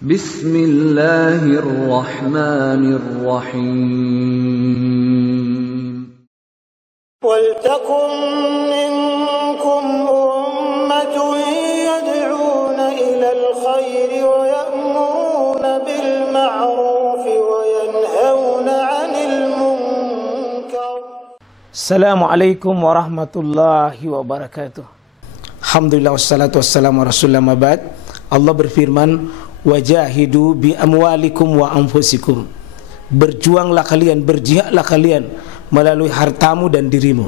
Bismillahirrahmanirrahim. Waltakum minkum ummatun yad'una ilal khairi wa ya'muruna bil ma'ruf wa yanhauna 'anil munkar. Assalamualaikum warahmatullahi wabarakatuh. Alhamdulillah wassalatu wassalamu ala rasulillah mabad. Allah berfirman, wajahidu bi amwalikum wa anfusikum. Berjuanglah kalian, berjihadlah kalian melalui hartamu dan dirimu.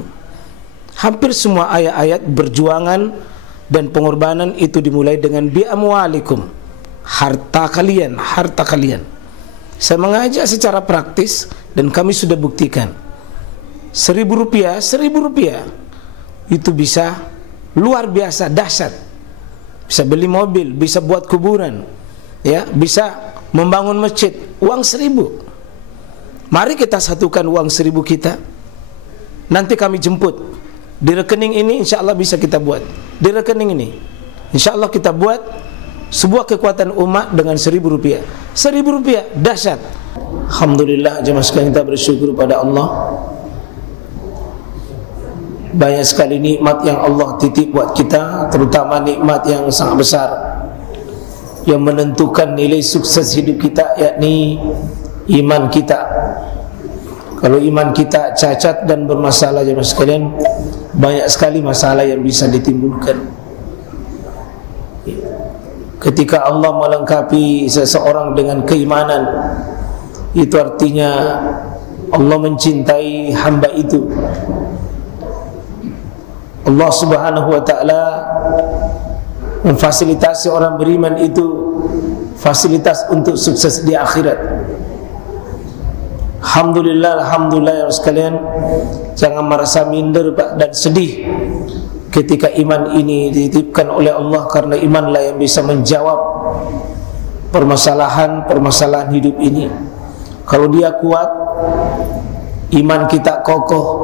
Hampir semua ayat-ayat berjuangan dan pengorbanan itu dimulai dengan bi amwalikum, harta kalian, harta kalian. Saya mengajak secara praktis dan kami sudah buktikan. Rp1.000 itu bisa luar biasa, dahsyat. Bisa beli mobil, bisa buat kuburan, ya, bisa membangun masjid. Uang 1.000. Mari kita satukan uang 1.000 kita. Nanti kami jemput di rekening ini, insya Allah bisa kita buat. Di rekening ini, insya Allah kita buat sebuah kekuatan umat dengan Rp1.000. Rp1.000 dahsyat. Alhamdulillah, jemaah sekalian, kita bersyukur pada Allah. Banyak sekali nikmat yang Allah titip buat kita, terutama nikmat yang sangat besar yang menentukan nilai sukses hidup kita, yakni iman kita. Kalau iman kita cacat dan bermasalah, jemaah sekalian, banyak sekali masalah yang bisa ditimbulkan. Ketika Allah melengkapi seseorang dengan keimanan, itu artinya Allah mencintai hamba itu. Allah Subhanahu wa ta'ala memfasilitasi orang beriman itu fasilitas untuk sukses di akhirat. Alhamdulillah, alhamdulillah ya sekalian. Jangan merasa minder Pak dan sedih ketika iman ini dititipkan oleh Allah, karena imanlah yang bisa menjawab permasalahan hidup ini. Kalau dia kuat, iman kita kokoh,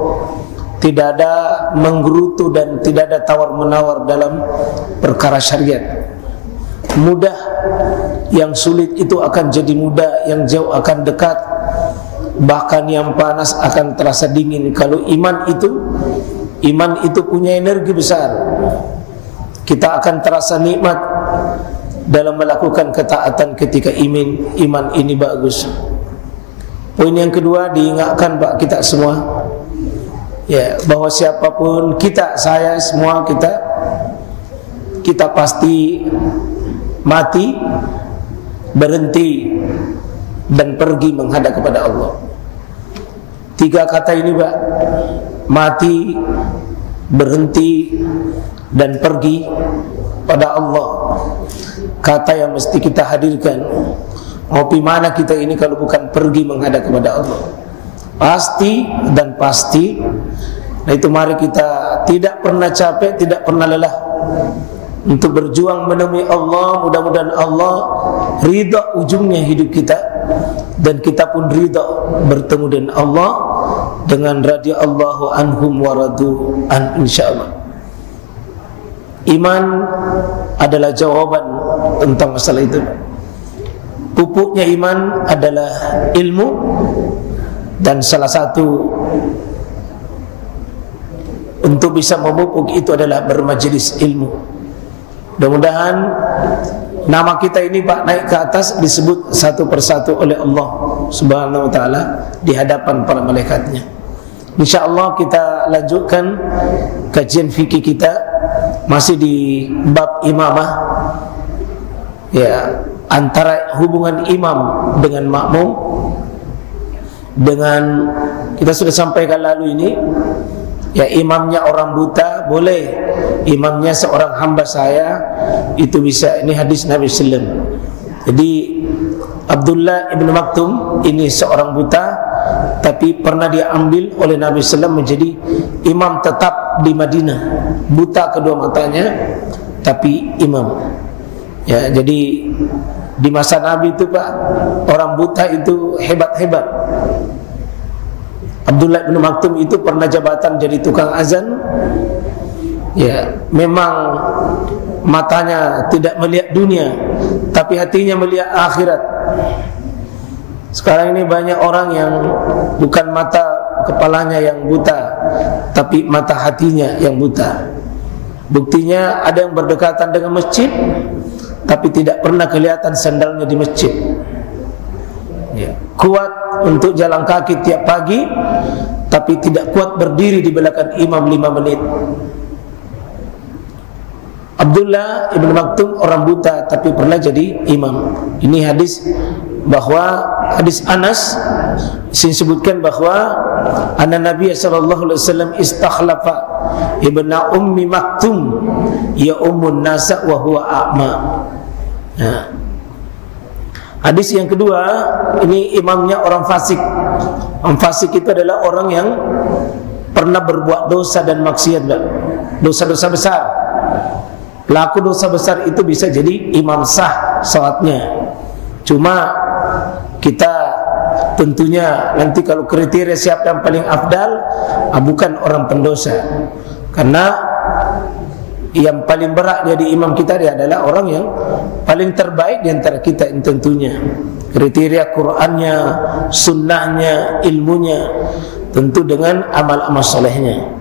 tidak ada menggerutu dan tidak ada tawar-menawar dalam perkara syariat. Mudah yang sulit itu akan jadi mudah, yang jauh akan dekat, bahkan yang panas akan terasa dingin. Kalau iman itu punya energi besar. Kita akan terasa nikmat dalam melakukan ketaatan ketika iman ini bagus. Poin yang kedua, diingatkan Pak kita semua, ya, bahwa siapapun kita, saya semua kita pasti mati, berhenti dan pergi menghadap kepada Allah. 3 kata ini Pak, mati, berhenti dan pergi pada Allah, kata yang mesti kita hadirkan. Mau pi mana kita ini kalau bukan pergi menghadap kepada Allah? Pasti dan pasti. Nah itu mari kita tidak pernah capek, tidak pernah lelah untuk berjuang menemui Allah. Mudah-mudahan Allah ridha ujungnya hidup kita, dan kita pun ridha bertemu dengan Allah dengan radhiyallahu anhum wa radu an, insyaallah. Iman adalah jawaban tentang masalah itu. Pupuknya iman adalah ilmu, dan salah satu untuk bisa memupuk itu adalah bermajelis ilmu. Mudah-mudahan nama kita ini Pak naik ke atas, disebut satu persatu oleh Allah Subhanahu wa ta'ala di hadapan para malaikatnya. InsyaAllah kita lanjutkan kajian fikih kita, masih di bab imamah, ya, antara hubungan imam dengan makmum. Dengan kita sudah sampaikan lalu ini, ya, imamnya orang buta boleh, imamnya seorang hamba saya itu bisa. Ini hadis Nabi sallallahu alaihi wasallam. Jadi Abdullah ibn Maktum ini seorang buta, tapi pernah diambil oleh Nabi sallallahu alaihi wasallam menjadi imam tetap di Madinah. Buta kedua matanya, tapi imam. Ya, jadi di masa Nabi itu Pak, orang buta itu hebat-hebat. Abdullah bin Maktum itu pernah jabatan jadi tukang azan. Ya, memang matanya tidak melihat dunia, tapi hatinya melihat akhirat. Sekarang ini banyak orang yang bukan mata kepalanya yang buta, tapi mata hatinya yang buta. Buktinya ada yang berdekatan dengan masjid, tapi tidak pernah kelihatan sandalnya di masjid. Ya. Kuat untuk jalan kaki tiap pagi, tapi tidak kuat berdiri di belakang imam 5 menit. Abdullah ibn Maktum orang buta tapi pernah jadi imam. Ini hadis Anas disebutkan bahwa anna Nabi sallallahu alaihi wasallam istakhlafa ibna ummi Maktum ya ummun nasa wa huwa a'ma. Nah, hadis yang kedua, ini imamnya orang fasik. Orang fasik itu adalah orang yang pernah berbuat dosa dan maksiat, dosa-dosa besar. Pelaku dosa besar itu bisa jadi imam sah salatnya. Cuma kita tentunya nanti kalau kriteria siapa yang paling afdal, bukan orang pendosa. Karena yang paling berat jadi imam kita dia adalah orang yang paling terbaik di antara kita tentunya. Kriteria Qur'annya, sunnahnya, ilmunya, tentu dengan amal-amal solehnya.